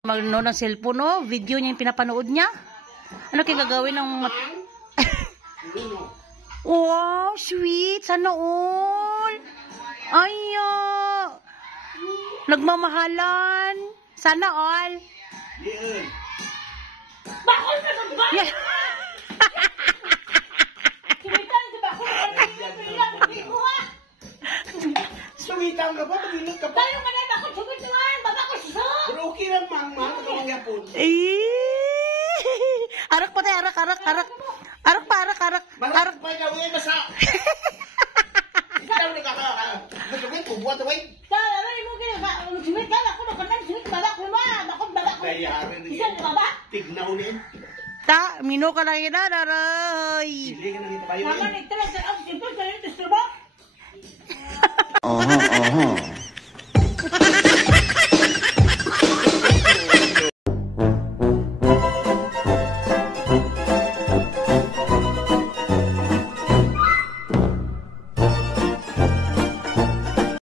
Magnood ng cellphone, no? Video niya yung pinapanood niya. Ano kaya gagawin ng... Wow, sweet. Sana all. Ay, nagmamahalan. Sana all. Bakol na ba? Yeah. Sumitan si Bakol na Sumitang ka ba? Maginag ka pa? tayo ka na Bakol, sumitan. Baba ko suso. Pero okay lang, mama. Ito yapon. Arak pa tayo, arak. Arak pa, arak. Arak pa gawin, basta. Ikaw nagkakawin, kubuhat away. Kala ba mo kaya sumitan ako na kanan sumit baba ko ma. Baba ko. Dayari rin. Isa na baba. Tigna ulit. Ta, mino ka lang yun, aray. Hindi ka na dito kayo. Mama nagtala sa ako, siyempre sa ito sa baba. Aha.